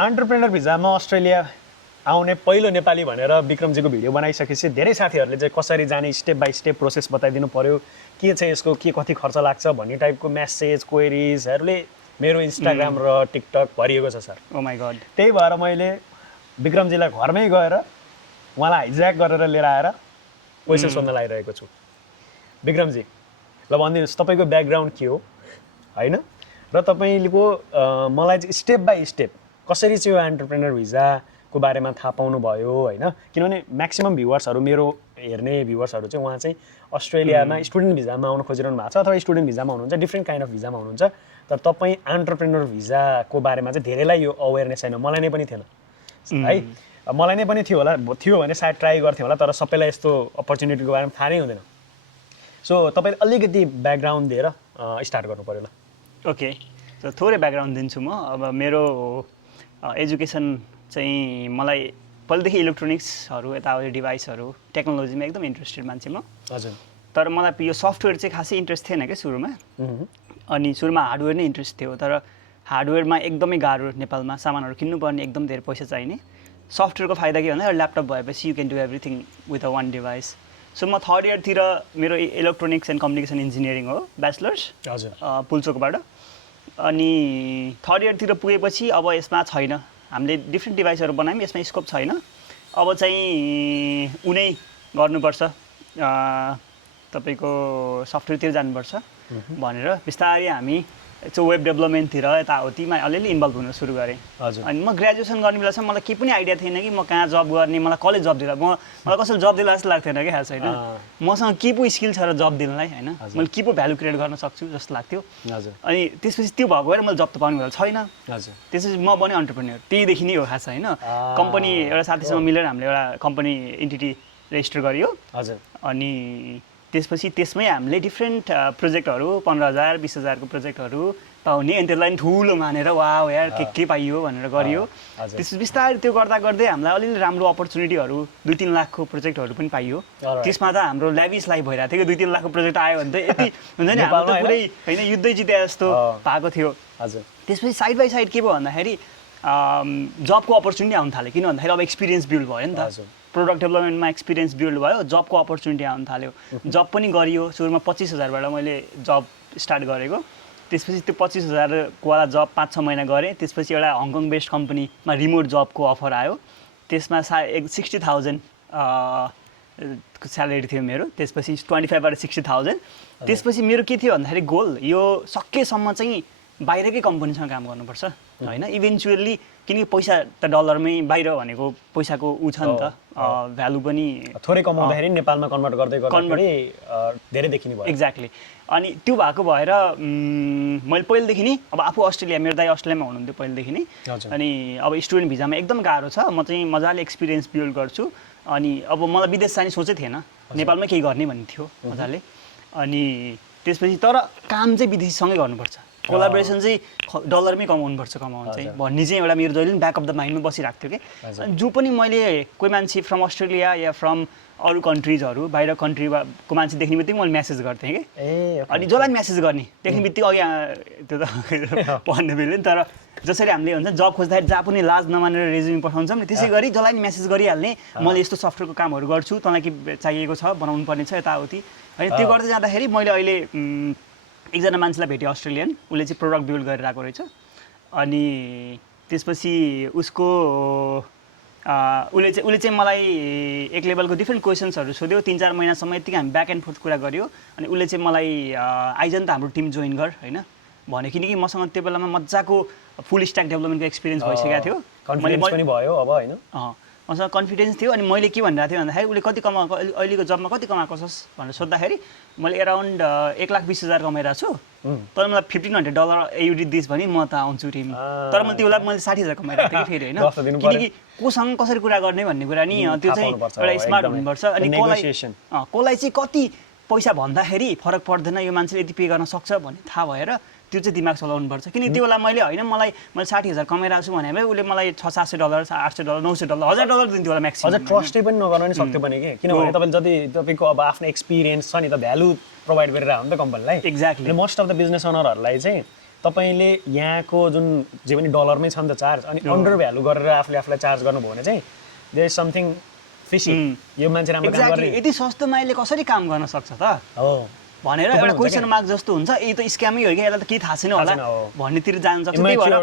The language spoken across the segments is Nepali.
एन्टरप्रेनर भिजामा अस्ट्रेलिया आउने पहिलो नेपाली भनेर विक्रमजीको भिडियो बनाइसकेपछि धेरै साथीहरूले चाहिँ कसरी जाने स्टेप बाई स्टेप प्रोसेस बताइदिनु पर्यो, के चाहिँ यसको के कति खर्च लाग्छ भन्ने टाइपको मेसेज क्वेरिजहरूले मेरो इन्स्टाग्राम र टिकटक भरिएको छ सर। Oh my God. त्यही भएर मैले विक्रमजीलाई घरमै गएर उहाँलाई हाइज्याक गरेर लिएर आएर क्वेसन सोध्न लागिरहेको छु। विक्रमजी ल भनिदिनुहोस् तपाईँको ब्याकग्राउन्ड के हो होइन, र तपाईँको मलाई चाहिँ स्टेप बाई स्टेप कसरी चाहिँ यो एन्टरप्रेनर भिजाको बारेमा थाहा पाउनुभयो होइन। किनभने म्याक्सिमम् भ्युवर्सहरू मेरो हेर्ने भ्युवर्सहरू चाहिँ उहाँ चाहिँ अस्ट्रेलियामा स्टुडेन्ट भिजामा आउन खोजिरहनु भएको छ अथवा स्टुडेन्ट भिजामा हुनुहुन्छ, डिफ्रेन्ट काइन्ड अफ भिजामा हुनुहुन्छ। तर तपाईँ एन्टरप्रेनर भिजाको बारेमा चाहिँ धेरैलाई यो अवेरनेस छैन, मलाई नै पनि थिएन है, मलाई नै पनि थियो भने सायद ट्राई गर्थेँ होला, तर सबैलाई यस्तो अपर्च्युनिटीको बारेमा थाहा नै हुँदैन। सो तपाईँले अलिकति ब्याकग्राउन्ड दिएर स्टार्ट गर्नु पऱ्यो ल। ओके, सो थोरै ब्याकग्राउन्ड दिन्छु म। अब मेरो एजुकेसन चाहिँ मलाई पहिलेदेखि इलेक्ट्रोनिक्सहरू यताउति डिभाइसहरू टेक्नोलोजीमा एकदम इन्ट्रेस्टेड मान्छे म। हजुर। तर मलाई यो सफ्टवेयर चाहिँ खासै इन्ट्रेस्ट थिएन क्या सुरुमा। अनि सुरुमा हार्डवेयर नै इन्ट्रेस्ट थियो, तर हार्डवेयरमा एकदमै गाह्रो, नेपालमा सामानहरू किन्नुपर्ने एकदम धेरै पैसा चाहिने। सफ्टवेयरको फाइदा के भन्दा ल्यापटप भएपछि you can do everything with a one device. So म थर्ड इयरतिर मेरो इलेक्ट्रोनिक्स एन्ड कम्युनिकेसन इन्जिनियरिङ हो, ब्याचलर्स। हजुर। पुल्चोकबाट। अनि थर्ड इयरतिर पुगेपछि अब यसमा छैन, हामीले डिफ्रेन्ट डिभाइसहरू बनायौँ, यसमा स्कोप छैन, अब चाहिँ उनै गर्नुपर्छ, तपाईँको सफ्टवेयरतिर जानुपर्छ भनेर बिस्तारै हामी चाहिँ वेब डेभलपमेन्टतिर यताउतिमा अलिअलि इन्भल्भ हुन सुरु गरेँ। हजुर। अनि म ग्रेजुएसन गर्ने बेलासम्म मलाई केही पनि आइडिया थिएन कि म कहाँ जब गर्ने, मलाई कसले जब दिला, मलाई कसैले जब दिला जस्तो लाग्थेन क्या खास होइन। मसँग के पो स्किल छ र जब दिनलाई होइन, मैले के पो भ्यालु क्रिएट गर्न सक्छु जस्तो लाग्थ्यो। हजुर। अनि त्यसपछि त्यो भएको भएर मैले जब त पाउनु भएको छैन। हजुर। त्यसपछि म बने एन्टरप्रेन्योर, त्यहीदेखि नै हो खास होइन। कम्पनी एउटा साथीसँग मिलेर हामीले एउटा कम्पनी एन्टिटी रेजिस्टर गरियो। हजुर। अनि त्यसपछि त्यसमै हामीले डिफ्रेन्ट प्रोजेक्टहरू 15,000 20,000को प्रोजेक्टहरू पाउने, अनि त्यसलाई ठुलो मानेर वाह यार के पाइयो भनेर गरियो। त्यसपछि बिस्तारै त्यो गर्दा गर्दै हामीलाई अलिअलि राम्रो अपर्च्युनिटीहरू 2-3 लाखको प्रोजेक्टहरू पनि पाइयो। त्यसमा त हाम्रो ल्याभिस लाइफ भइरहेको थियो कि 2-3 लाखको प्रोजेक्ट आयो भने त यति हुन्छ नि, हाम्रो त पुरै होइन युद्धै जिते जस्तो भएको थियो। हजुर। त्यसपछि साइड बाई साइड के भयो भन्दाखेरि जबको अपर्च्युनिटी आउनु थाल्यो, किन भन्दाखेरि अब एक्सपिरियन्स बिल्ड भयो नि त, प्रोडक्ट डेभलपमेन्टमा एक्सपिरियन्स बिल्ड भयो, जबको अपर्च्युनिटी आउनु थाल्यो। जब पनि गरियो, सुरुमा 25,000बाट मैले जब स्टार्ट गरेको। त्यसपछि त्यो 25,000 वाला जब 5-6 महिना गरेँ, त्यसपछि एउटा हङकङ बेस्ड कम्पनीमा रिमोट जबको अफर आयो, त्यसमा 60,000 स्यालेरी थियो मेरो। त्यसपछि 25बाट 60,000। त्यसपछि मेरो के थियो भन्दाखेरि गोल यो सकेसम्म चाहिँ बाहिरकै कम्पनीसँग काम गर्नुपर्छ होइन, इभेन्चुअली, किनकि पैसा त डलरमै, बाहिर भनेको पैसाको ऊ छ नि त, भ्यालु पनि थोरै कमाउँदाखेरि नेपालमा कन्भर्ट गर्दै धेरै देखिने भयो। एक्ज्याक्टली। अनि त्यो भएको भएर मैले पहिलेदेखि नै अब आफू अस्ट्रेलिया, मेरो दाइ अस्ट्रेलियामा हुनुहुन्थ्यो पहिलेदेखि नै, अनि अब स्टुडेन्ट भिजामा एकदम गाह्रो छ, म चाहिँ मजाले एक्सपिरियन्स बिल्ड गर्छु। अनि अब मलाई विदेश जाने सोचै थिएन, नेपालमै केही गर्ने भन्ने थियो मजाले। अनि त्यसपछि तर काम चाहिँ विदेशीसँगै गर्नुपर्छ, कोलाबोरेसन चाहिँ डलरमै कमाउनुपर्छ, कमाउनु चाहिँ भन्ने चाहिँ एउटा मेरो जहिले पनि ब्याक अफ द माइन्डमा बसिरहेको थियो कि। अनि जो पनि मैले कोही मान्छे फ्रम अस्ट्रेलिया या फ्रम अरू कन्ट्रिजहरू, बाहिर कन्ट्रीको मान्छे देख्ने बित्तिकै मैले मेसेज गर्थेँ कि। अनि जसलाई मेसेज गर्ने देख्ने बित्तिकै अघि त्यो त भन्नु मिल्यो नि, तर जसरी हामीले हुन्छ जब खोज्दाखेरि जहाँ पनि लाज नमानेर रेज्युमे पठाउँछौँ नि, त्यसै गरी जसलाई नि मेसेज गरिहाल्ने, मैले यस्तो सफ्टवेयरको कामहरू गर्छु, तँलाई के चाहिएको छ बनाउनु पर्ने छ यताउति होइन। त्यो गर्दै जाँदाखेरि मैले अहिले एकजना मान्छेलाई भेटेँ अस्ट्रेलियन, उसले चाहिँ प्रोडक्ट बिल्ड गरिरहेको रहेछ। अनि त्यसपछि उसले चाहिँ मलाई एक लेभलको डिफ्रेन्ट क्वेसन्सहरू सोध्यो, 3-4 महिनासम्म यतिकै हामी ब्याक एन्ड फोर्थ कुरा गऱ्यो। अनि उसले चाहिँ मलाई आइजन त हाम्रो टिम जोइन गर होइन भन्यो, किनकि मसँग त्यो बेलामा मजाको फुल स्ट्याक डेभलपमेन्टको एक्सपिरियन्स भइसकेको थियो, मसँग कन्फिडेन्स थियो। अनि मैले के भनिरहेको थिएँ भन्दाखेरि उसले कति अहिलेको जबमा कति कमाएको छस् भनेर सोद्धाखेरि मैले एराउन्ड 1,20,000 कमाइरहेको छु, तर मलाई $1,500 AUD दिस भने म त आउँछु टिम। तर म त्यो बेला मैले 60,000 कमाइरहेको थिएँ फेरि होइन, किनकि कोसँग कसरी कुरा गर्ने भन्ने कुरा नि त्यो चाहिँ एउटा स्मार्ट हुनुपर्छ। अनि कसलाई चाहिँ कति पैसा भन्दाखेरि फरक पर्दैन, यो मान्छेले यति पे गर्न सक्छ भन्ने थाहा भएर त्यो चाहिँ दिमाग चलाउनुपर्छ। किनकि त्यो बेला मैले होइन मैले 60,000 कमाइरहेको छु भने उसले मलाई $600-700 $800 $900 $1,000 दिन्थ्यो होला म्याक्सिमम। हजुर, ट्रस्टै पनि नगर्नु नि सक्थ्यो भने कि, किनभने तपाईँले जति तपाईँको अब आफ्नो एक्सपिरियन्स छ नि त भ्यालु प्रोभाइड गरेर हो नि त कम्पनीलाई। Exactly. Most of the business ओनरहरूलाई चाहिँ तपाईँले यहाँको जुन जे पनि डलरमै छ नि त चार्ज अनि अन्डर भ्यालु गरेर आफूलाई चार्ज गर्नुभयो भने चाहिँ देयर इज समथिङ फिसी यो मान्छे राम्रो काम गर्ने यति सस्तोमा अहिले कसरी काम गर्न सक्छ त हो भनेर एउटा क्वेसन मार्क जस्तो हुन्छ यही त स्क्यामै हो कि यसलाई त केही थाहा छैन होला भन्नेतिर जान सक्छ। त्यही भएर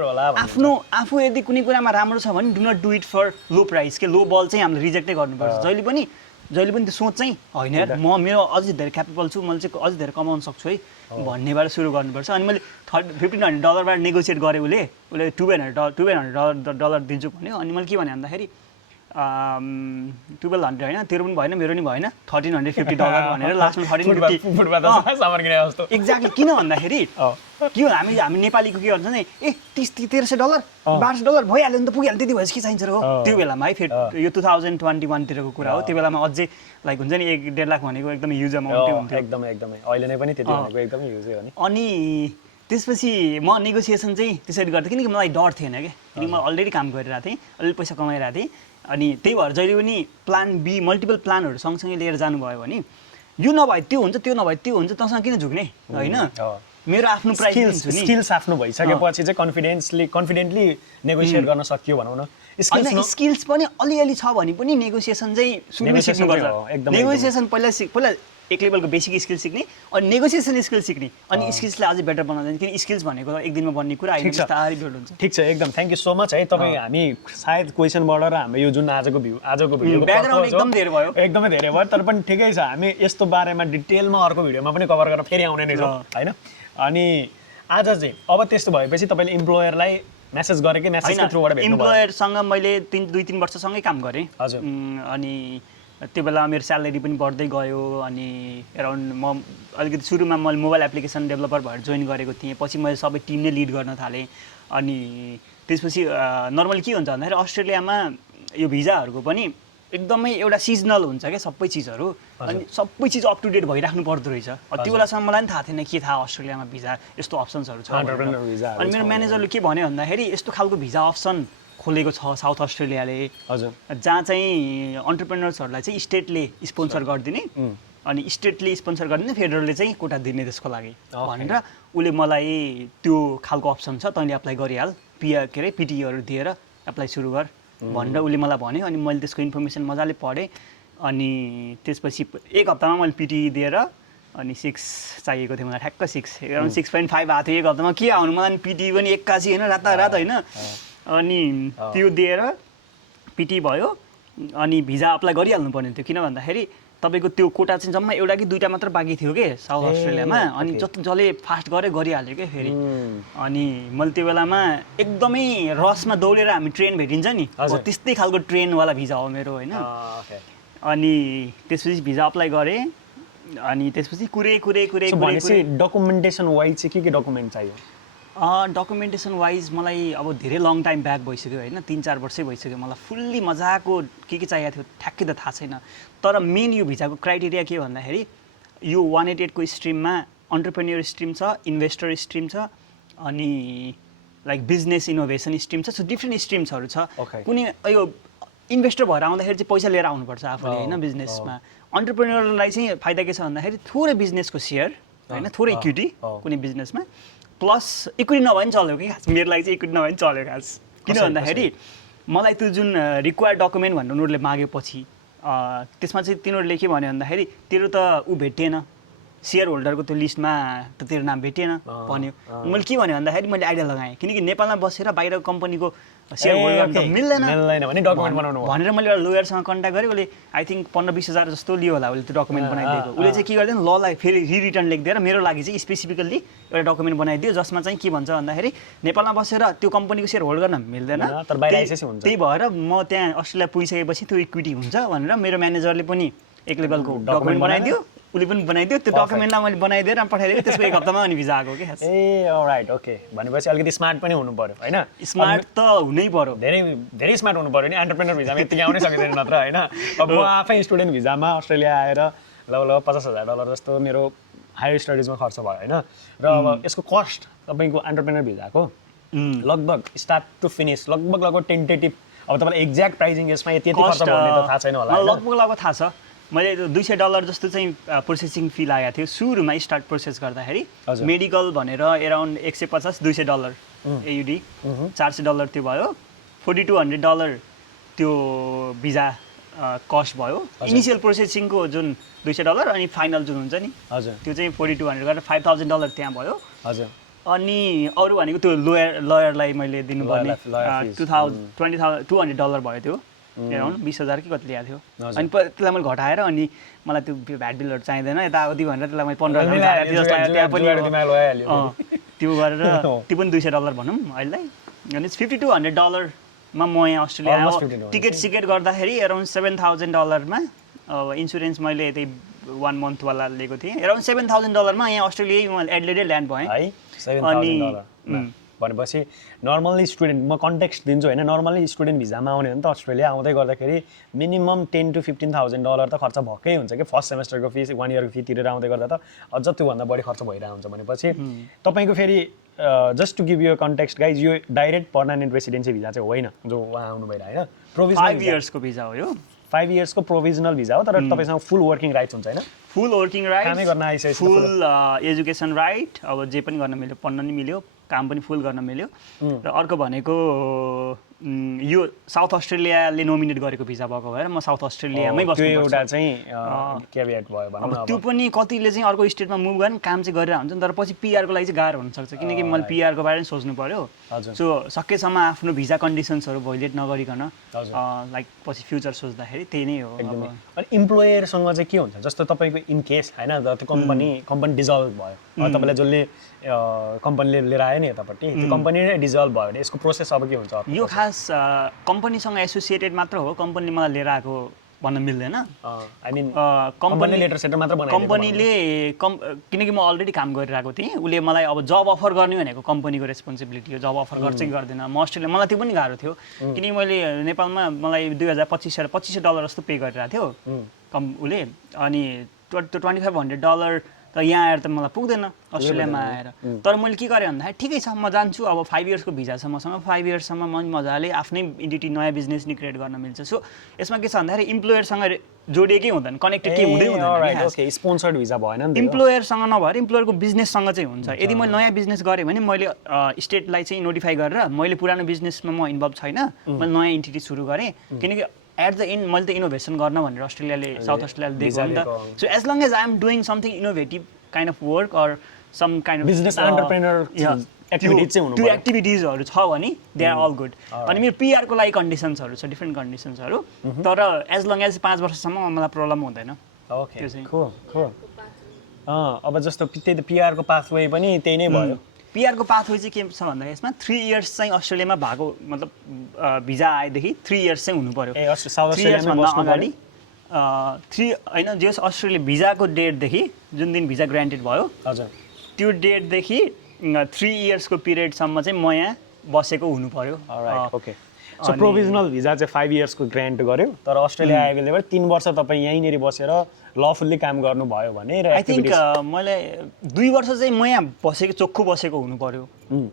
आफू यदि कुनै कुरामा राम्रो छ भने do not do it for low price के लो बल चाहिँ हामीले रिजेक्टै गर्नुपर्छ। जहिले पनि त्यो सोच चाहिँ होइन यार म मेरो अझै धेरै क्यापेबल छु मैले चाहिँ अझै धेरै कमाउन सक्छु है भन्नेबाट सुरु गर्नुपर्छ। अनि मैले $1,500 नेगोसिएट गरेँ उसले $1,200 दिन्छु भन्यो। अनि मैले के भने भन्दाखेरि 1200 होइन तेरो पनि भएन मेरो पनि भएन $1,350 भनेर लास्टमा $1,350 एक्ज्याक्टली। किन भन्दाखेरि के हो हामी नेपालीको के भन्छ नि $1300 $1200 भइहाल्यो नि त पुगिहाल्यो त्यति भएपछि के चाहिन्छ र हो त्यो बेलामा है फेरि यो 2021 तिरको कुरा हो। त्यो बेलामा अझै लाइक हुन्छ नि 1-1.5 लाख भनेको एकदमै ह्युज अमाउन्टै हुन्थ्यो एकदमै अहिले नै पनि त्यति भनेको एकदमै ह्युजै हो नि। अनि त्यसपछि म नेगोसिएसन चाहिँ त्यसरी गर्थेँ किनकि मलाई डर थिएन क्या किनकि म अलरेडी काम गरिरहेको थिएँ अलिअलि पैसा कमाइरहेको थिएँ। अनि त्यही भएर जहिले पनि प्लान बी मल्टिपल प्लानहरू सँगसँगै लिएर जानुभयो भने यो नभए त्यो हुन्छ त्यो नभए त्यो हुन्छ तँसँग किन झुक्ने होइन मेरो आफ्नो प्राइस स्किल्स आफ्नो भइसकेपछि चाहिँ कन्फिडेन्टली नेगोसिएट गर्न सकियो भनौँ न। स्किल्स पनि अलिअलि छ भने पनि नेगोसिएसन चाहिँ सुरुमै सिक्नुपर्छ। नेगोसिएसन पहिला एक लेभलको बेसिक स्किल सिक्ने अनि नेगोसिएसन स्किल सिक्ने अनि स्किल्सलाई अझै बेटर बनाउँदैन किन स्किल्स भनेको त एक दिनमा बन्ने कुरा होइन बिस्तारै बिल्ड हुन्छ। ठिक छ एकदम थ्याङ्क यू सो मच है तपाईँ हामी सायद क्वेसनबाट र हाम्रो यो जुन आजको भिडियो ब्याकग्राउन्ड एकदम धेरै भयो एकदमै धेरै भयो तर पनि ठिकै छ हामी यस्तो बारेमा डिटेलमा अर्को भिडियोमा पनि कभर गरेर फेरि आउने नै छौँ होइन। अनि आज चाहिँ अब त्यस्तो भएपछि तपाईँले इम्प्लोयरलाई मेसेज गरे कि मेसेजको थ्रुबाट भेट्नु भयो? इम्प्लोयरसँग मैले 2-3 वर्षसँगै काम गरेँ हजुर। अनि त्यो बेला मेरो स्यालेरी पनि बढ्दै गयो अनि एराउन्ड म अलिकति सुरुमा मैले मोबाइल एप्लिकेसन डेभलपर भएर जोइन गरेको थिएँ पछि मैले सबै टिम नै लिड गर्न थालेँ। अनि त्यसपछि नर्मली के हुन्छ भन्दाखेरि अस्ट्रेलियामा यो भिजाहरूको पनि एकदमै एउटा सिजनल हुन्छ क्या सबै चिजहरू अनि सबै चिज अप टु डेट भइराख्नु पर्दो रहेछ। त्यो बेलासम्म मलाई पनि थाहा थिएन के थाहा अस्ट्रेलियामा भिजा यस्तो अप्सन्सहरू छ। अनि मेरो म्यानेजरले के भन्यो भन्दाखेरि यस्तो खालको भिजा अप्सन खोलेको छ साउथ अस्ट्रेलियाले हजुर जहाँ चाहिँ अन्टरप्रेनर्सहरूलाई चाहिँ स्टेटले स्पोन्सर गरिदिने अनि स्टेटले स्पोन्सर गरिदिने फेडरलले चाहिँ कोटा दिने त्यसको लागि भनेर उसले मलाई त्यो खालको अप्सन छ तैँले एप्लाई गरिहाल पिटीहरू दिएर एप्लाई सुरु गर भनेर उसले मलाई भन्यो। अनि मैले त्यसको इन्फर्मेसन मजाले पढेँ अनि त्यसपछि एक हप्तामा मैले पिटी दिएर अनि 6 चाहिएको थियो मलाई ठ्याक्क 6 अराउन्ड 6.5 आएको थियो एक हप्तामा के आउनु मलाई पिटी पनि एक्कासी होइन रातारात होइन। अनि त्यो दिएर पिटी भयो अनि भिजा अप्लाई गरिहाल्नु पर्ने थियो किन भन्दाखेरि तपाईँको त्यो कोटा चाहिँ जम्मा एउटा कि दुईवटा मात्र बाँकी थियो कि साउथ अस्ट्रेलियामा अनि जसले फास्ट गरिहाल्यो क्या फेरि। अनि मैले त्यो बेलामा एकदमै रसमा दौडेर हामी ट्रेन भेटिन्छ नि त्यस्तै खालको ट्रेनवाला भिजा हो मेरो होइन। अनि त्यसपछि भिजा अप्लाई गरेँ अनि त्यसपछि कुरे डकुमेन्टेसन वाइज चाहिँ के डकुमेन्ट चाहियो? डकुमेन्टेसन वाइज मलाई अब धेरै लङ टाइम ब्याक भइसक्यो होइन 3-4 वर्षै भइसक्यो मलाई फुल्ली मजाको के चाहिएको थियो ठ्याक्कै त थाहा छैन। तर मेन यो भिजाको क्राइटेरिया के भन्दाखेरि यो 188 को स्ट्रिममा अन्टरप्रेन्योर स्ट्रिम छ इन्भेस्टर स्ट्रिम छ अनि लाइक बिजनेस इनोभेसन स्ट्रिम छ। सो डिफ्रेन्ट स्ट्रिम्सहरू छ। कुनै यो इन्भेस्टर भएर आउँदाखेरि चाहिँ पैसा लिएर आउनुपर्छ आफूले होइन बिजनेसमा। अन्टरप्रेन्योरलाई चाहिँ फाइदा के छ भन्दाखेरि थोरै बिजनेसको सेयर होइन थोरै इक्विटी कुनै बिजनेसमा प्लस इक्विटी नभए पनि चल्यो कि खास मेरो लागि चाहिँ इक्विटी नभए पनि चल्यो खास किन भन्दाखेरि मलाई त्यो जुन रिक्वायर्ड डकुमेन्ट भनेर उनीहरूले मागेपछि त्यसमा चाहिँ तिनीहरूले के भन्यो भन्दाखेरि तेरो त ऊ भेटिएन सेयर होल्डरको त्यो लिस्टमा त तेरो नाम भेटिएन भन्यो। मैले के भन्यो भन्दाखेरि मैले आइडिया लगाएँ किनकि नेपालमा बसेर बाहिरको कम्पनीको सेयर होल्डर त मिल्दैन भनेर मैले एउटा लोयरसँग कन्ट्याक्ट गरेँ। उसले आई थिङ्क 15-20 हजार जस्तो लियो होला उसले त्यो डकुमेन्ट बनाइदिएको। उसले चाहिँ के गरिदियो ललाई फेरि रिटर्न लेखिदिएर मेरो लागि चाहिँ स्पेसिफिकल्ली एउटा डकुमेन्ट बनाइदियो जसमा चाहिँ के भन्छ भन्दाखेरि नेपालमा बसेर त्यो कम्पनीको सेयर होल्ड गर्न मिल्दैन त्यही भएर म त्यहाँ अस्ट्रेलिया पुगिसकेपछि त्यो इक्विटी हुन्छ भनेर मेरो म्यानेजरले पनि एक लेभलको डकुमेन्ट बनाइदियो उसले पनि बनाइदियो त्यो डकुमेन्टलाई मैले बनाइदिएर पठाइदिएँ त्यसको एक हप्तामा अनि भिजा आएको क्या। राइट ओके भनेपछि अलिकति स्मार्ट पनि हुनु पर्यो होइन? स्मार्ट त हुनै पर्यो धेरै स्मार्ट हुनु पर्यो नि एन्टरप्रेनर भिजामा यति आउनै सकिँदैन नत्र होइन। अब म आफै स्टुडेन्ट भिजामा अस्ट्रेलिया आएर लगभग $50,000 जस्तो मेरो हायर स्टडिजमा खर्च भयो होइन। र अब यसको कस्ट तपाईँको एन्टरप्रेनर भिजाको लगभग स्टार्ट टु फिनिस लगभग टेन्टेटिभ अब तपाईँलाई एक्ज्याक्ट प्राइजिङ यसमा यति खर्च भन्ने त थाहा छैन होला? लगभग थाहा छ मैले त्यो $200 जस्तो चाहिँ प्रोसेसिङ फी लागेको थियो सुरुमा स्टार्ट प्रोसेस गर्दाखेरि। मेडिकल भनेर एराउन्ड $150-200 AUD, $400 त्यो भयो। $4200 त्यो भिजा कस्ट भयो। इनिसियल प्रोसेसिङको जुन $200 अनि फाइनल जुन हुन्छ नि त्यो चाहिँ $4200 गरेर $5000 त्यहाँ भयो। अनि अरू भनेको त्यो लयरलाई मैले दिनुपर्ने $200 भयो त्यो एराउन्ड 20,000 कि कति ल्याएको थियो। अनि त्यसलाई मैले घटाएर अनि मलाई त्यो भ्याट बिलहरू चाहिँदैन यताउति भनेर त्यसलाई मैले 15,000 त्यहाँ पनि त्यो गरेर त्यो पनि $200 भनौँ अहिलेलाई। अनि $5,200 मा म यहाँ अस्ट्रेलिया टिकट सिकेट गर्दाखेरि एराउन्ड $7,000 मा इन्सुरेन्स मैले त्यही 1 month वाला लिएको थिएँ। एराउन्ड $7,000 मा यहाँ अस्ट्रेलिया मैले एडलेडै ल्यान्ड भएँ है। $7,000 भनेपछि नर्मल्ली स्टुडेन्ट म कन्टेक्स्ट दिन्छु होइन, नर्मल्ली स्टुडेन्ट भिजामा आउने हो भने त अस्ट्रेलिया आउँदै गर्दाखेरि मिनिमम $10,000 to $15,000 त खर्च भएकै हुन्छ कि फर्स्ट सेमेस्टरको फी 1 yearको फी तिरेर आउँदै गर्दा त अझ त्योभन्दा बढी खर्च भइरहेको हुन्छ। भनेपछि तपाईँको फेरि just to give you context guys यो डाइरेक्ट पर्मानेन्ट रेसिडेन्सी भिजा चाहिँ होइन जो उहाँ आउनु भइरहेको होइन, प्रोभिजनल 5 yearsको भिजा हो यो। 5 yearsको प्रोभिजनल भिजा हो तर तपाईँसँग फुल वर्किङ राइट्स हुन्छ होइन, फुल वर्किङ राइट, कामै गर्न आइसकेपछि फुल एजुकेसन राइट, अब जे पनि गर्न मिल्यो, पढ्न नि मिल्यो, काम पनि फुल गर्न मिल्यो। र अर्को भनेको यो साउथ अस्ट्रेलियाले नोमिनेट गरेको भिजा भएको भएर म साउथ अस्ट्रेलियामै बस्छु। त्यो एउटा चाहिँ क्याभिएट भयो भनौँ न। त्यो पनि कतिले चाहिँ अर्को स्टेटमा मुभ गर्ने काम चाहिँ गरेर हुन्छ नि, तर पछि पिआरको लागि चाहिँ गाह्रो हुनसक्छ किनकि मैले पिआरको बारेमा सोच्नु पर्यो। सो सकेसम्म आफ्नो भिजा कन्डिसन्सहरू भोइलेट नगरिकन लाइक पछि फ्युचर सोच्दाखेरि त्यही नै हो। अनि इम्प्लोयरसँग चाहिँ के हुन्छ जस्तो तपाईँको इन केस होइन त्यो कम्पनी डिजल्भ भयो, तपाईँलाई जसले कम्पनीले लिएर आयो नि यतापट्टि त्यो कम्पनी नै डिजल्भ भयो भने यसको प्रोसेस अब के हुन्छ? यो खास कम्पनीसँग एसोसिएटेड मात्र हो, कम्पनीले मलाई लिएर आएको भन्न मिल्दैन। आई मिन कम्पनी लेटर सेटर मात्र बनायो कम्पनीले किनकि म अलरेडी काम गरिरहेको थिएँ, उसले मलाई अब जब अफर गर्ने भनेको कम्पनीको रेस्पोन्सिबिलिटी हो, जब अफर गर्छ कि गर्दैन। म अस्ट्रेलिया मलाई त्यो पनि गाह्रो थियो किनकि मैले नेपालमा मलाई 2025 जस्तो पे गरिरहेको थियो उसले, अनि $2,500 त यहाँ आएर त मलाई पुग्दैन अस्ट्रेलियामा आएर। तर मैले के गरेँ भन्दाखेरि ठिकै छ म जान्छु, अब 5 yearsको भिजा छ मसँग, 5 yearsसम्म म मजाले आफ्नै इन्टिटी नयाँ बिजनेस नि क्रिएट गर्न मिल्छ। सो यसमा के छ भन्दाखेरि इम्प्लोयरसँग जोडिएकै हुँदैन, कनेक्टेड केही हुँदै हुँदैन, स्पोन्सर्ड भिजा भएन नि। इम्प्लोयरसँग नभएर इम्प्लोयरको बिजनेससँग चाहिँ हुन्छ। यदि मैले नयाँ बिजनेस गरेँ भने मैले स्टेटलाई चाहिँ नोटिफाई गरेर मैले पुरानो बिजनेसमा म इन्भल्भ छैन, मैले नयाँ इन्टिटी सुरु गरेँ किनकि एट द एन्ड मैले त इनोभेसन गर्न भनेर अस्ट्रेलियाले साउथ अस्ट्रेलियाले दिएको हो नि त। So as long as I am doing something innovative kind of work or some kind of business entrepreneur activities चाहिँ हुनु त्यो एक्टिभिटिजहरू छ भने दे आर अल गुड। अनि मेरो पिआरको लागि कन्डिसन्सहरू छ, डिफ्रेन्ट कन्डिसन्सहरू, तर एज लङ एज 5 वर्षसम्म मलाई प्रब्लम हुँदैन। ओके अब जस्तो त्यही त पिआरको पाथवे पनि त्यही नै भयो। पिआरको पाथवे चाहिँ के छ भन्दाखेरि यसमा 3 years चाहिँ अस्ट्रेलियामा भएको मतलब भिजा आएदेखि 3 years चाहिँ हुनु पर्यो। 3 years भन्दा अगाडि 3 होइन जे अस्ट्रेलिया भिजाको डेटदेखि जुन दिन भिजा ग्रान्टेड भयो त्यो डेटदेखि 3 yearsको पिरियडसम्म चाहिँ म यहाँ बसेको हुनु पर्यो। ओके सो प्रोभिजनल भिजा चाहिँ 5 yearsको ग्रान्ट गर्यो तर अस्ट्रेलिया आए बेला 3 वर्ष तपाईँ यहीँनिर बसेर लफुल्ली काम गर्नुभयो भने र आई थिङ्क मैले 2 वर्ष चाहिँ म यहाँ बसेको चोख्खो बसेको हुनु पर्यो।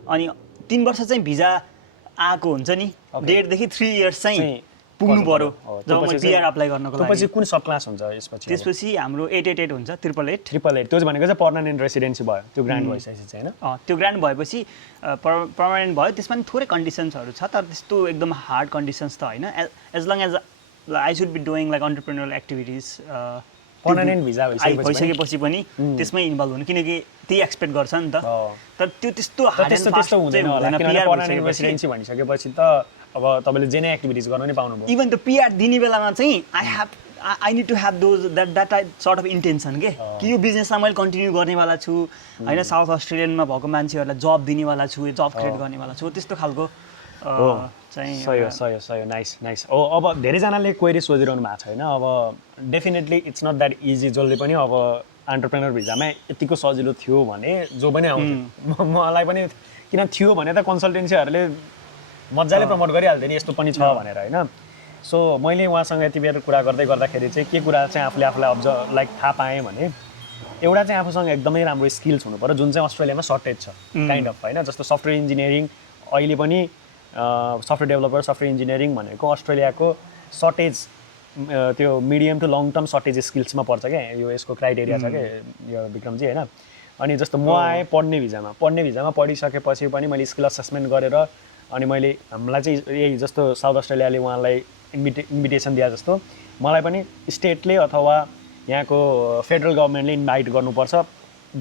अनि 3 वर्ष चाहिँ भिजा आएको हुन्छ नि डेटदेखि 3 years चाहिँ पुग्नु पर्यो जब म पिआर अप्लाई गर्नको लागि। त्यसपछि कुन सब क्लास हुन्छ यसपछि? त्यसपछि हाम्रो 888 हुन्छ, 888 त्यो चाहिँ भनेको चाहिँ पर्मानेन्ट रेसिडेन्सी भयो, त्यो ग्रान्ट भइसकेपछि चाहिँ होइन? त्यो ग्रान्ट भएपछि पर्मानेन्ट भयो। त्यसमा पनि थोरै कन्डिसन्सहरू छ तर त्यस्तो एकदम हार्ड कन्डिसन्स त होइन। As long as I should be doing like entrepreneurial activities permanent visa भइसकेपछि पनि त्यसमै इन्भल्भ हुनु किनकि त्यही एक्सपेक्ट गर्छ नि त। तर त्यो त्यस्तो त्यस्तो हुँदैन होला किनभने पर्मानेन्ट रेसिडेन्सी भनिसकेपछि त अब तपाईँले जे नै एक्टिभिटिज गर्न नि पाउनुभयो। इभन त्यो पिआर दिने बेलामा चाहिँ I need to have those that sort of intention कि यो बिजनेसमा मैले कन्टिन्यू गर्नेवाला छु होइन, साउथ अस्ट्रेलियनमा भएको मान्छेहरूलाई जब दिनेवाला छु, जब क्रिएट गर्नेवाला छु, त्यस्तो खालको चाहिँ। सही नाइस। अब धेरैजनाले क्वेरी सोधिरहनु भएको छ होइन, अब definitely it's not that easy. जसले पनि अब एन्टरप्रेन्योर भिजामा यतिको सजिलो थियो भने जो पनि आउँथ्यो, मलाई पनि किन थियो भने त कन्सल्टेन्सीहरूले मजाले प्रमोट गरिहाल्थ्यो नि यस्तो पनि छ भनेर होइन। सो मैले उहाँसँग यति बेर कुरा गर्दाखेरि चाहिँ के कुरा चाहिँ आफूलाई थाहा पाएँ भने एउटा चाहिँ आफूसँग एकदमै राम्रो स्किल्स हुनु पर्यो जुन चाहिँ अस्ट्रेलियामा सर्टेज छ काइन्ड अफ होइन। जस्तो सफ्टवेयर इन्जिनियरिङ अहिले पनि सफ्टवेयर डेभलपर, सफ्टवेयर इन्जिनियरिङ भनेको अस्ट्रेलियाको सर्टेज त्यो medium to long term shortage स्किल्समा पर्छ क्या यो यसको क्राइटेरिया छ क्या यो विक्रमजी होइन अनि जस्तो म आएँ पढ्ने भिजामा पढिसकेपछि पनि मैले स्किल असेसमेन्ट गरेर अनि मैले हामीलाई चाहिँ यही जस्तो साउथ अस्ट्रेलियाले उहाँलाई इन्भिटेसन दिए जस्तो मलाई पनि स्टेटले अथवा यहाँको फेडरल गभर्मेन्टले इन्भाइट गर्नुपर्छ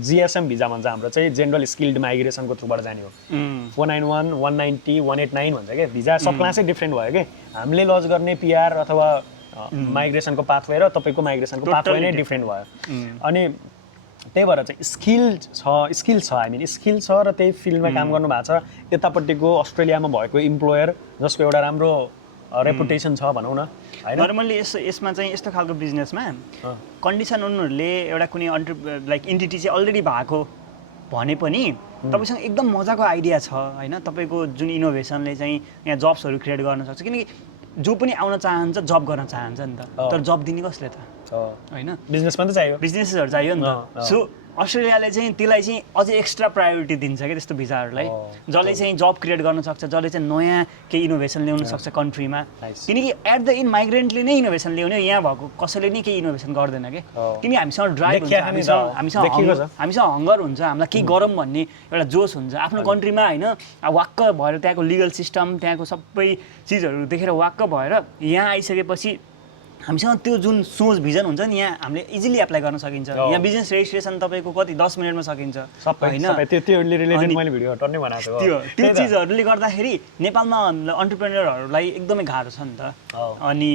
जिएसएम भिजा भन्छ हाम्रो चाहिँ जेनरल स्किल्ड माइग्रेसनको थ्रुबाट जाने हो 491 190 189 भन्छ क्या भिजा सब क्लासै डिफ्रेन्ट भयो कि हामीले लज गर्ने पिआर अथवा माइग्रेसनको पाथवे र तपाईँको माइग्रेसनको पाथवे नै डिफ्रेन्ट भयो अनि त्यही भएर चाहिँ स्किल छ स्किल छ र त्यही फिल्डमा काम गर्नु भएको छ यतापट्टिको अस्ट्रेलियामा भएको इम्प्लोयर जसको एउटा राम्रो रेपुटेसन छ भनौँ न हैन नर्मली यसमा चाहिँ यस्तो खालको बिजनेसमा कन्डिसन उनीहरूले एउटा कुनै लाइक इन्टिटी चाहिँ अलरेडी भएको भने पनि तपाईँसँग एकदम मजाको आइडिया छ होइन तपाईँको जुन इनोभेसनले चाहिँ यहाँ जब्सहरू क्रिएट गर्न सक्छ किनकि जो पनि आउन चाहन्छ जब गर्न चाहन्छ नि त तर जब दिने कसले त होइन बिजनेसमा त चाहियो बिजनेसेसहरू चाहियो नि त सो अस्ट्रेलियाले चाहिँ त्यसलाई चाहिँ अझै एक्स्ट्रा प्रायोरिटी दिन्छ क्या त्यस्तो भिजाहरूलाई जसले चाहिँ जब क्रिएट गर्न सक्छ जसले चाहिँ नयाँ केही इनोभेसन ल्याउन सक्छ कन्ट्रीमा किनकि एट द इन माइग्रेन्टले नै इनोभेसन ल्याउने यहाँ भएको कसैले नै केही इनोभेसन गर्दैन कि किनकि हामीसँग ड्राइभ हुन्छ हामीसँग हङ्गर हुन्छ हामीलाई केही गरौँ भन्ने एउटा जोस हुन्छ आफ्नो कन्ट्रीमा होइन वाक्क भएर त्यहाँको लिगल सिस्टम त्यहाँको सबै चिजहरू देखेर वाक्क भएर यहाँ आइसकेपछि हामीसँग त्यो जुन सोच भिजन हुन्छ नि यहाँ हामीले इजिली एप्लाई गर्न सकिन्छ यहाँ बिजनेस रेजिस्ट्रेसन तपाईँको कति 10 मिनटमा सकिन्छ होइन त्यो रिलेटेड मैले भिडियो टन्नै बनाएको त्यो चिजहरूले गर्दाखेरि नेपालमा अन्टरप्रेन्योरहरूलाई एकदमै गाह्रो छ नि त अनि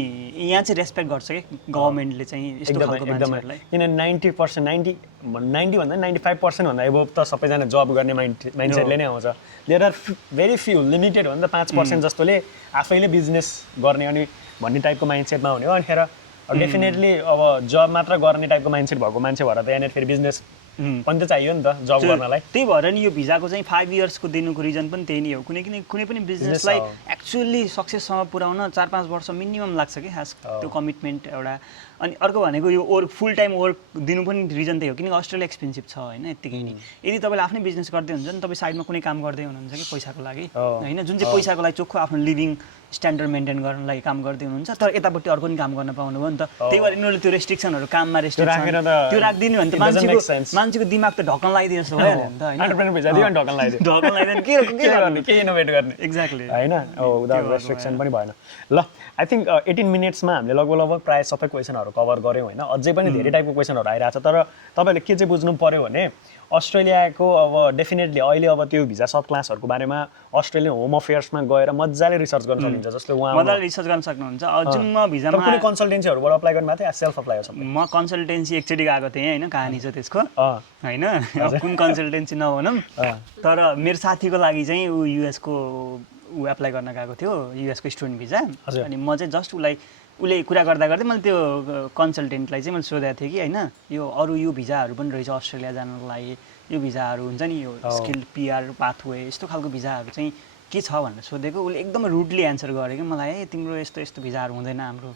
यहाँ चाहिँ रेस्पेक्ट गर्छ कि गभर्मेन्टले चाहिँ यस्तो खालको मान्छेहरूलाई किन 90% 90 भन्दा 95% भन्दा एबोभ त सबैजना जब गर्ने माइन्डसेटले नै आउँछ there are very few limited हो नि त 5% जस्तोले आफैले बिजनेस गर्ने अनि भन्ने टाइपको माइन्डसेटमा हुने हो अनिखेर डेफिनेटली अब जब मात्र गर्ने टाइपको माइन्डसेट भएको मान्छे भएर त यहाँनिर फेरि बिजनेस पनि त चाहियो नि त जब गर्नलाई त्यही भएर नि यो भिजाको चाहिँ 5 इयर्सको दिनुको रिजन पनि त्यही नै हो कुनै पनि बिजनेसलाई एक्चुअली सक्सेससम्म पुर्याउन 4-5 वर्ष मिनिमम लाग्छ कि खास त्यो कमिटमेन्ट एउटा अनि अर्को भनेको यो फुल टाइम वर्क दिनु पनि रिजन त्यही हो किनकि अस्ट्रेलिया एक्सपेन्सिभ छ होइन यत्तिकै नि यदि तपाईँले आफ्नै बिजनेस गर्दै हुन्छ नि तपाईँ साइडमा कुनै काम गर्दै हुनुहुन्छ कि पैसाको लागि होइन जुन चाहिँ पैसाको लागि चोखो आफ्नो लिभिङ स्ट्यान्डर्ड मेन्टेन गर्नलाई काम गर्दै हुनुहुन्छ तर यतापट्टि अर्को पनि काम गर्न पाउनुभयो नि त त्यही भएर यिनीहरूले त्यो रेस्ट्रिक्सनहरू काममा रेस्ट्रिक्सन त्यो राखिदिनु भने त मान्छेको दिमाग त ढक्कन लगाइदियो जस्तो भइहाल्यो नि त होइन ढक्कन लगाइदियो के इनोभेट गर्ने एक्ज्याक्टली होइन रेस्ट्रिक्सन पनि भएन ल आई थिङ्क 18 मिनट्समा हामीले लगभग प्रायः सबै क्वेसनहरू कभर गऱ्यौँ होइन अझै पनि धेरै टाइपको क्वेसनहरू आइरहेको छ तर तपाईँहरूले के चाहिँ बुझ्नु पऱ्यो भने अस्ट्रेलियाको अब डेफिनेटली अहिले अब त्यो भिजा सब क्लासहरूको बारेमा अस्ट्रेलियन होम अफेयर्समा गएर मजाले रिसर्च गर्न सकिन्छ जस्तो उहाँ मजाले रिसर्च गर्न सक्नुहुन्छ जुन म भिजामा कुनै कन्सल्टेन्सीहरूबाट अप्लाई गर्नुभएको थियो सेल्फ अप्लाई हो सबै म कन्सल्टेन्सी एकचोटि गएको थिएँ होइन कहानी छ त्यसको होइन कुन कन्सल्टेन्सी नभनौँ तर मेरो साथीको लागि चाहिँ ऊ युएसको ऊ एप्लाई गर्न गएको थियो युएसको स्टुडेन्ट भिजा अनि म चाहिँ जस्ट उसले कुरा गर्दा गर्दै मैले त्यो कन्सल्टेन्टलाई चाहिँ मैले सोधेको थिएँ कि होइन यो अरू यो भिजाहरू पनि रहेछ अस्ट्रेलिया जानको लागि यो भिजाहरू हुन्छ नि यो स्किल्ड पिआर पाथवे यस्तो खालको भिजाहरू चाहिँ के छ भनेर सोधेको उसले एकदमै रुडली एन्सर गर्यो कि मलाई तिम्रो यस्तो भिजाहरू हुँदैन हाम्रो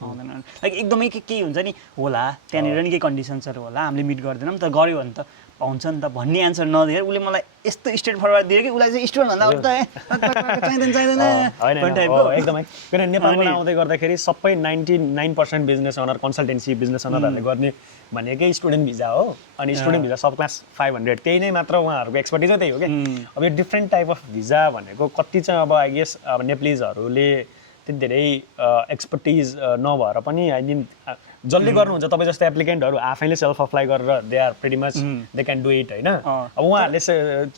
पाउँदैन लाइक एकदमै केही हुन्छ नि होला त्यहाँनिर नि केही कन्डिसन्सहरू होला हामीले मिट गर्दैनौँ तर गऱ्यो भने त पाउँछ नि त भन्ने एन्सर नदिएर उसले मलाई यस्तो स्ट्रेट फरवार्ड दियो कि उसलाई चाहिँ स्टुडेन्ट भन्दा चाहिँदैन एकदमै किनभने नेपालबाट आउँदै गर्दाखेरि सबै 99% बिजनेस अनर कन्सल्टेन्सी बिजनेस अनरहरूले गर्ने भनेकै स्टुडेन्ट भिजा हो अनि स्टुडेन्ट भिजा सब क्लास 500 त्यही नै मात्र उहाँहरूको एक्सपर्टिजै त्यही हो कि अब यो डिफ्रेन्ट टाइप अफ भिजा भनेको कति चाहिँ अब आई गेस अब नेप्लिजहरूले त्यति धेरै एक्सपर्टिज नभएर पनि आई मिन जसले गर्नुहुन्छ तपाईँ जस्तो एप्लिकेन्टहरू आफैले सेल्फ अप्लाई गरेर they are pretty much they can do it होइन अब उहाँहरूले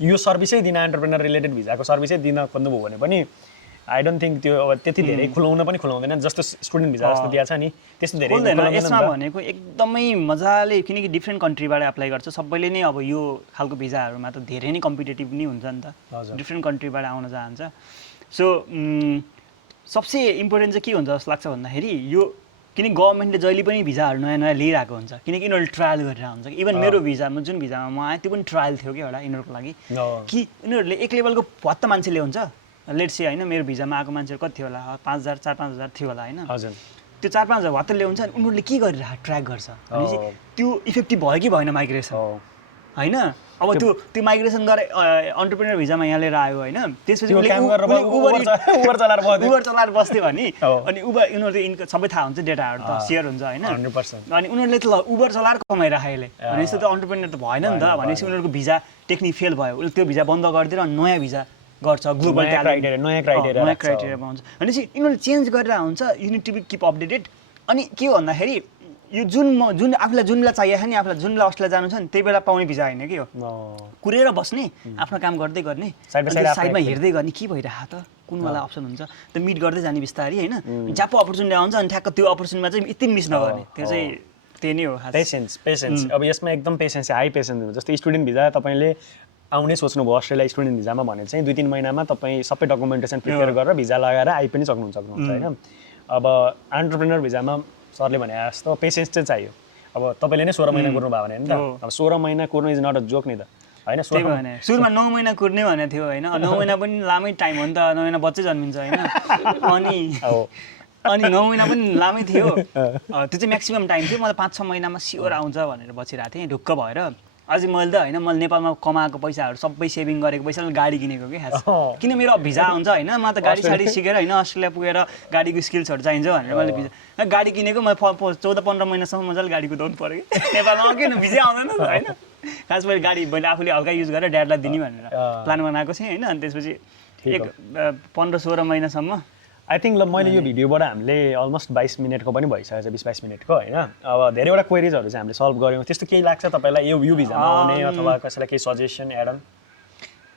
यो सर्भिसै दिन एन्टरप्रेनर रिलेटेड भिजाको सर्भिसै दिन खोज्नुभयो भने पनि आई डोन्ट थिङ्क त्यो अब त्यति धेरै खुलाउन पनि खुलाउँदैन जस्तो स्टुडेन्ट भिजा जस्तो दिएको छ नि त्यस्तो धेरै यसमा भनेको एकदमै मजाले किनकि डिफ्रेन्ट कन्ट्रीबाट एप्लाई गर्छ सबैले नै अब यो खालको भिजाहरूमा त धेरै नै कम्पिटेटिभ नै हुन्छ नि त डिफ्रेन्ट कन्ट्रीबाट आउन चाहन्छ सो सबसे इम्पोर्टेन्ट चाहिँ के हुन्छ जस्तो लाग्छ भन्दाखेरि यो किनकि गभर्मेन्टले जहिले पनि भिजाहरू नयाँ लिइरहेको हुन्छ किनकि यिनीहरूले ट्रायल गरिरहेको हुन्छ इभन मेरो भिजामा जुन भिजामा म आएँ त्यो पनि ट्रायल थियो कि एउटा यिनीहरूको लागि कि यिनीहरूले एक लेभलको भत्त मान्छे ल्याउँछ लेट्स से होइन मेरो भिजामा आएको मान्छेहरू कति थियो होला 5,000 4-5,000 थियो होला होइन त्यो 4-5,000 भत्त ल्याउँछ उनीहरूले के गरिरहेको ट्र्याक गर्छ भनेपछि त्यो इफेक्टिभ भयो कि भएन माइग्रेसन होइन अब त्यो माइग्रेसन गरे एन्टरप्रेन्योर भिजामा यहाँ लिएर आयो होइन त्यसपछि त्यो काम गरेर उबर चलाएर बस्यो उबर चलाएर बस्थ्यो भने अनि उबर उनीहरूले सबै थाहा हुन्छ डेटाहरू त सेयर हुन्छ होइन 100%। अनि उनीहरूले त उबर चलाएर कमाइरहेको अहिले भनेपछि त एन्टरप्रेन्योर त भएन नि त भनेपछि उनीहरूको भिजा टेक्निक फेल भयो उसले त्यो भिजा बन्द गरिदिएर नयाँ भिजा गर्छ ग्लोबल नयाँ क्राइटेरिया हुन्छ भनेपछि यिनीहरूले चेन्ज गरेर हुन्छ you need to be keep updated अनि के हो भन्दाखेरि यो जुन आफूलाई जुनलाई चाहिएको छ नि आफूलाई जुनलाई अस्ट्रेलिया जानु छ नि त्यही बेला पाउने भिजा होइन कि हो कुरेर बस्ने आफ्नो काम गर्दै गर्ने साइडमा हेर्दै गर्ने के भइरहेको त कुनवाला अप्सन हुन्छ त्यो मिट गर्दै जाने बिस्तारै होइन जहाँ पो अपर्च्युनिटी आउँछ अनि ठ्याक्क त्यो अपर्च्युनिटीमा चाहिँ यति मिस नगर्ने त्यो चाहिँ त्यही नै हो पेसेन्स अब यसमा एकदम पेसेन्स हाई पेसेन्स हुन्छ जस्तै स्टुडेन्ट भिजा तपाईँले आउनै सोच्नुभयो अस्ट्रेलिया स्टुडेन्ट भिजामा भने चाहिँ 2-3 महिनामा तपाईँ सबै डकुमेन्टेसन प्रिपेयर गरेर भिजा लगाएर आइ पनि सक्नुहुन्छ होइन अब एन्टरप्रेन्योर भिजामा सरले भने जस्तो पेसेन्स चाहिँ चाहियो अब तपाईँले नै 16 महिना कुर्नु भयो भने नि त अब 16 महिना कुर्नु इज नट अ जोक नि त होइन सुरुमा 9 महिना कुर्ने भनेको थियो होइन 9 महिना पनि लामै टाइम हो नि त 9 महिना बच्चै जन्मिन्छ होइन अनि 9 महिना पनि लामै थियो त्यो चाहिँ म्याक्सिमम टाइम थियो मलाई 5-6 महिनामा स्योर आउँछ भनेर बसिरहेको थिएँ ढुक्क भएर अझै मैले त होइन मैले नेपालमा कमाएको पैसाहरू सबै सेभिङ गरेको पैसाले गाडी किनेको कि खास किन मेरो भिजा हुन्छ होइन म त गाडी साडी सिकेर होइन अस्ट्रेलिया पुगेर गाडीको स्किल्सहरू चाहिन्छ भनेर मैले भिजा गाडी किनेको मैले 14-15 महिनासम्म मजाले गाडी कुदाउनु पऱ्यो कि नेपालमा किन भिजा आउँदैन होइन खास मैले गाडी मैले आफूले हल्का युज गरेर ड्याडलाई दिने भनेर प्लान बनाएको थिएँ होइन अनि त्यसपछि 15-16 महिनासम्म आई थिङ्क ल मैले यो भिडियोबाट हामीले अलमोस्ट 22 मिनटको पनि भइसकेको छ 20-22 मिनटको होइन अब धेरैवटा क्वेरिजहरू चाहिँ हामीले सल्भ गऱ्यौँ त्यस्तो केही लाग्छ तपाईँलाई यो भिजामा आउने अथवा कसैलाई केही सजेसन एड अन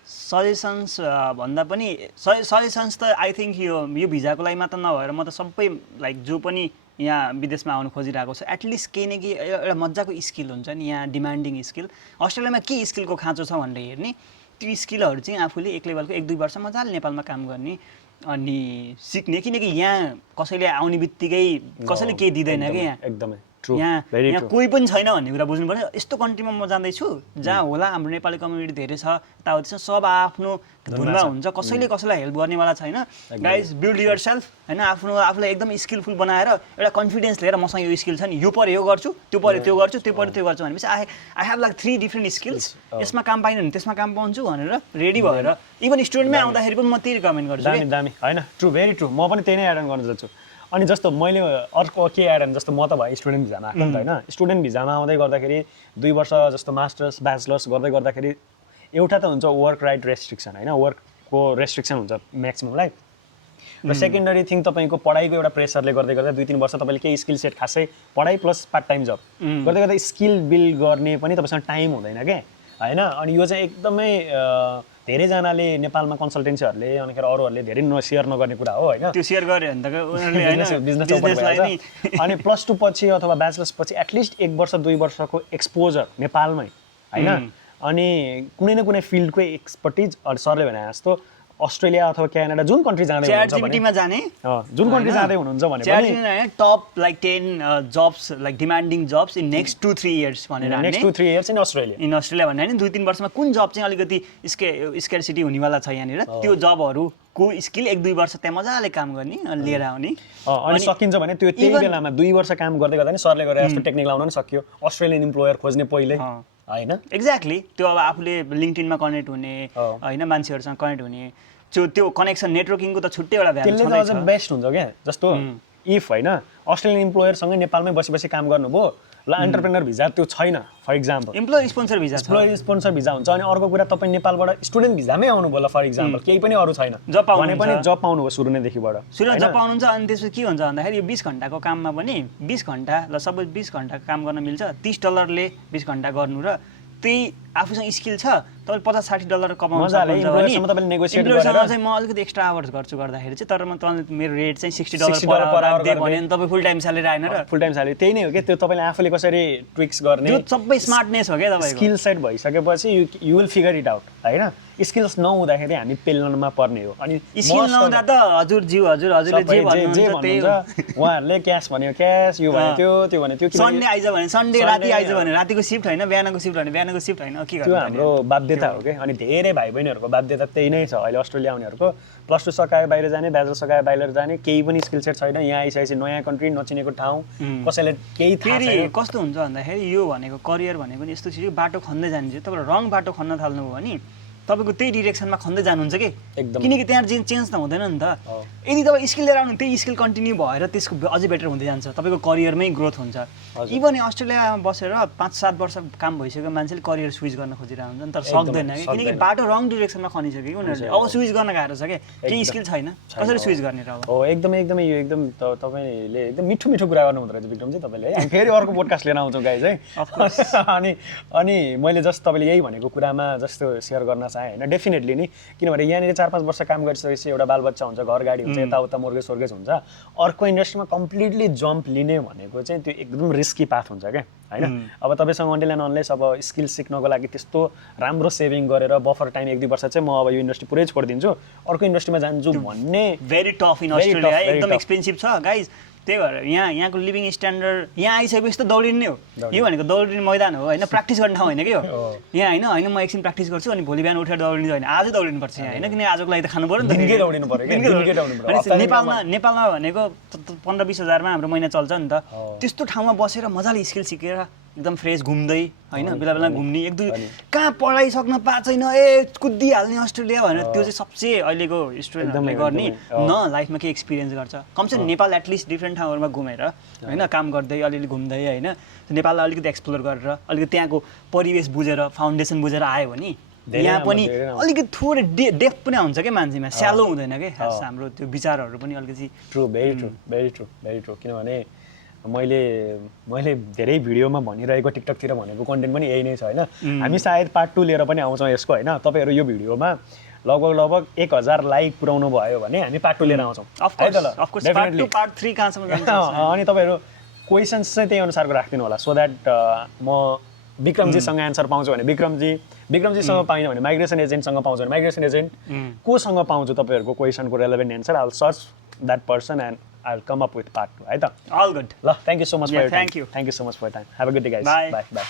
सजेसन्स भन्दा पनि सजेसन्स त आई थिङ्क यो भिजाको लागि मात्र नभएर म त सबै लाइक जो पनि यहाँ विदेशमा आउनु खोजिरहेको छ एटलिस्ट केही न केही एउटा मजाको स्किल हुन्छ नि यहाँ डिमान्डिङ स्किल अस्ट्रेलियामा के स्किलको खाँचो छ भनेर हेर्ने त्यो स्किलहरू चाहिँ आफूले एक लेभलको 1-2 वर्ष मजाले नेपालमा काम गर्ने अनि सिक्ने किनकि यहाँ कसैले आउने बित्तिकै कसैले केही दिँदैन कि यहाँ एकदमै यहाँ कोही पनि छैन भन्ने कुरा बुझ्नु पर्छ यस्तो कन्ट्रीमा म जाँदैछु जहाँ होला हाम्रो नेपाली कम्युनिटी धेरै छ यताउति छ सब आफ्नो धुनमा हुन्छ कसैले कसैलाई हेल्प गर्नेवाला छैन गाइज बिल्ड युर सेल्फ होइन आफूलाई एकदम स्किलफुल बनाएर एउटा कन्फिडेन्स लिएर मसँग यो स्किल छ नि यो पऱ्यो यो गर्छु त्यो पऱ्यो त्यो गर्छु त्यो पऱ्यो त्यो गर्छु भनेपछि I have like 3 different skills यसमा काम पाइनँ भने त्यसमा काम पाउँछु भनेर रेडी भएर इभन स्टुडेन्टमै आउँदाखेरि पनि म त्यही रिकमेन्ड गर्छु दामी होइन ट्रु भेरी ट्रु म पनि त्यही नै एड अन गर्न चाहन्छु अनि जस्तो मैले अर्को के एड अन जस्तो म त भयो स्टुडेन्ट भिजामा आएको नि त होइन स्टुडेन्ट भिजामा आउँदै गर्दाखेरि 2 वर्ष जस्तो मास्टर्स ब्याचलर्स गर्दै गर्दाखेरि एउटा त हुन्छ वर्क राइट रेस्ट्रिक्सन होइन वर्कको रेस्ट्रिक्सन हुन्छ म्याक्सिममलाई र सेकेन्डरी थिङ तपाईँको पढाइको एउटा प्रेसरले गर्दै गर्दा 2-3 वर्ष तपाईँले केही स्किल सेट खासै पढाइ प्लस पार्ट टाइम जब गर्दै गर्दा स्किल बिल्ड गर्ने पनि तपाईँसँग टाइम हुँदैन क्या होइन अनि यो चाहिँ एकदमै धेरैजनाले नेपालमा कन्सल्टेन्सीहरूले अनिखेर अरूहरूले धेरै सेयर नगर्ने कुरा हो होइन त्यो सेयर गरे भने अनि +2 पछि अथवा ब्याचलर्स पछि एटलिस्ट 1 वर्ष 2 वर्षको एक्सपोजर नेपालमै होइन अनि कुनै न कुनै फिल्डको एक्सपर्टिज सरले भने जस्तो अस्ट्रेलिया अथवा क्यानाडा जुन कन्ट्री जाँदै हुनुहुन्छ भने पनि top like 10 jobs like demanding jobs in next 2-3 years भनेर नेक्स्ट 2-3 इयर्स इन अस्ट्रेलिया भन्ने हैन 2-3 वर्षमा कुन जब चाहिँ अलिकति स्केर्सिटी हुनेवाला छ यहाँनिर त्यो जबहरूको स्किल 1-2 वर्ष त्यहाँ मजाले काम गर्ने अनि लिएर आउने अनि सकिन्छ भने त्यो त्यही बेलामा 2 वर्ष काम गर्दै गर्दा नि सरले गरेर जस्तो टेक्निक लाउन नि सक्यो अस्ट्रेलियन इम्प्लोयर खोज्ने पहिले हैन एक्ज्याक्टली त्यो अब आफूले लिङ्क्डइनमा कनेक्ट हुने हैन मान्छेहरुसँग कनेक्ट हुने त्यो कनेक्सन नेटवर्किङको त छुट्टै एउटा भ्यालु छ त्यसले त अझ बेस्ट हुन्छ क्या जस्तो इफ हैन अस्ट्रेलियन इम्प्लोयरसँगै नेपालमै बसी काम गर्नुभयो ल एन्टरप्रेन्योर भिजा त्यो छैन for example employer sponsor visa छ इम्प्लोयर स्पोन्सर भिजा हुन्छ अनि अर्को कुरा तपाईँ नेपालबाट स्टुडेन्ट भिजामै आउनुभयो ल फर एक्जाम्पल केही पनि अरू छैन भने पनि जब पाउनुभयो सुरु नैदेखिबाट सुरु जब पाउनुहुन्छ अनि त्यसपछि के हुन्छ भन्दाखेरि यो 20 घण्टाको काममा पनि 20 घण्टा ल सबै 20 घण्टा काम गर्न मिल्छ $30 20 घण्टा गर्नु र त्यही आफूसँग स्किल छ तपाईले $50-60 कमाउन सक्नुहुन्छ भने तपाईले नेगोसिएट गरेर चाहिँ म अलिकति एक्स्ट्रा आवर्स गर्छु गर्दाखेरि चाहिँ तर म तपाईले मेरो रेट चाहिँ $60 पर आवर दे भने तपाईँ फुल टाइम स्यालेरी आएन र फुल टाइम स्यालेरी त्यही नै हो के त्यो तपाईले आफूले कसरी ट्विक्स गर्ने त्यो सबै स्मार्टनेस हो के तपाईको स्किल सेट भइसकेपछि you will figure it out हैन स्किल्स नहुँदाखेरि हामी पेल्नमा पर्ने हो। अनि स्किल नहुँदा त हजुरले जे भन्नुहुन्छ त्यही हो। उहाँहरूले क्यास भन्यो क्यास, यो भन्यो त्यो भन्यो त्यो। सन्डे आइज भने सन्डे, राति आइज भने रातिको शिफ्ट होइन, बिहानको शिफ्ट भने बिहानको शिफ्ट होइन, के त्यो हाम्रो बाध्यता हो कि। अनि धेरै भाइ बहिनीहरूको बाध्यता त्यही नै छ अहिले अस्ट्रेलिया आउनेहरूको। +2 सकायो बाहिर जाने, ब्याचलर सकायो बाहिर जाने, केही पनि स्किल सेट छैन। यहाँ आइसकेपछि नयाँ कन्ट्री, नचिनेको ठाउँ, कसैले केही थाहा छैन। कस्तो हुन्छ भन्दाखेरि यो भनेको करियर भनेको नि यस्तो चिज, बाटो खन्दै जान्छ। तपाईँ रङ बाटो खन्न थाल्नुभयो भने तपाईँको त्यही डिरेक्सनमा खन्दै जानुहुन्छ कि, किनकि त्यहाँ चेन्ज त हुँदैन नि त। यदि तपाईँ स्किल लिएर आउनु, त्यही स्किल कन्टिन्यू भएर त्यसको अझै बेटर हुँदै जान्छ, तपाईँको करियरमै ग्रोथ हुन्छ। इभन अस्ट्रेलियामा बसेर 5-7 वर्ष काम भइसक्यो मान्छेले करियर स्विच गर्न खोजिरहेको हुन्छ नि, तर सक्दैन कि, किनकि बाटो रङ डिरेक्सनमा खनिसक्यो कि उनीहरूले। अब स्विच गर्न गाह्रो छ क्या, केही स्किल छैन, कसरी स्विच गर्ने र अब। हो एकदमै यो एकदम तपाईँले एकदम मिठो कुरा गर्नुहुँदो रहेछ विक्रमजी तपाईँले है। हामी फेरि अर्को पोडकास्ट लिएर आउँछौँ गाइज है। अनि मैले जस्ट तपाईँले यही भनेको कुरामा जस्तो सेयर गर्न चाहेँ होइन, डेफिनेटली नि, किनभने यहाँनिर 4-5 वर्ष काम गरिसकेपछि एउटा बालबच्चा हुन्छ, घर गाडी हुन्छ, यताउता मोर्गेज सोर्गेज हुन्छ। अर्को इन्डस्ट्रीमा कम्प्लिटली जम्प लिने भनेको चाहिँ त्यो एकदम रिस्की पाथ हुन्छ क्या होइन। अब तपाईँसँग अन्टिल एन्ड अनलेस अब स्किल सिक्नको लागि त्यस्तो राम्रो सेभिङ गरेर बफर टाइम 1-2 वर्ष चाहिँ म अब यो इन्डस्ट्री पुरै छोडिदिन्छु, अर्को इन्डस्ट्रीमा जान्छु भन्ने भेरी टफ इन अस्ट्रेलिया, एकदम एक्सपेन्सिभ छ गाइज। त्यही भएर यहाँको लिभिङ स्ट्यान्डर्ड यहाँ आइसकेपछि त दौडिने हो। यो भनेको दौडिने मैदान हो होइन, प्र्याक्टिस गर्ने ठाउँ होइन कि हो यहाँ होइन। म एकछिन प्र्याक्टिस गर्छु अनि भोलि बिहान उठेर दौडिने होइन, आजै दौडिनुपर्छ यहाँ होइन, किन आजको लागि त खानु पऱ्यो नि त। नेपालमा भनेको 15-20 हजारमा हाम्रो महिना चल्छ नि त। त्यस्तो ठाउँमा बसेर मजाले स्किल सिकेर एकदम फ्रेस घुम्दै होइन, बेला बेला घुम्ने, 1-2 कहाँ पढाइसक्न पाएको छैन कुदिहाल्ने अस्ट्रेलिया भनेर, त्यो चाहिँ सबसे अहिलेको स्टुडेन्टहरूले गर्ने न। लाइफमा के एक्सपिरियन्स गर्छ कमसेकम नेपाल एटलिस्ट डिफ्रेन्ट ठाउँहरूमा घुमेर होइन, काम गर्दै अलिअलि घुम्दै होइन, नेपाललाई अलिकति एक्सप्लोर गरेर अलिकति त्यहाँको परिवेश बुझेर फाउन्डेसन बुझेर आयो भने यहाँ पनि अलिकति थोरै डेप्थ पनि हुन्छ क्या मान्छेमा, स्यालो हुँदैन कि हाम्रो त्यो विचारहरू पनि अलिकति। True, very true. किनभने मैले धेरै भिडियोमा भनिरहेको, टिकटकतिर भनेको कन्टेन्ट पनि यही नै छ होइन। हामी सायद पार्ट 2 लिएर पनि आउँछौँ यसको होइन। तपाईँहरू यो भिडियोमा लगभग 1000 लाइक पुऱ्याउनु भयो भने हामी पार्ट 2 लिएर आउँछौँ है त ल। पार्ट 3 कहाँसम्म जान्छ। अनि तपाईँहरू क्वेसन्स चाहिँ त्यही अनुसारको राखिदिनु होला, सो द्याट म विक्रमजीसँग एन्सर पाउँछु भने विक्रमजीसँग पाइनँ भने माइग्रेसन एजेन्टसँग पाउँछु भने माइग्रेसन एजेन्ट कोसँग पाउँछु तपाईँहरूको क्वेसनको relevant answer, I will search that person and I will come up with part 2 है त। All good. ल, thank you so much for your time. Thank you. Thank you so much for your time. Have a good day guys. Bye. Bye.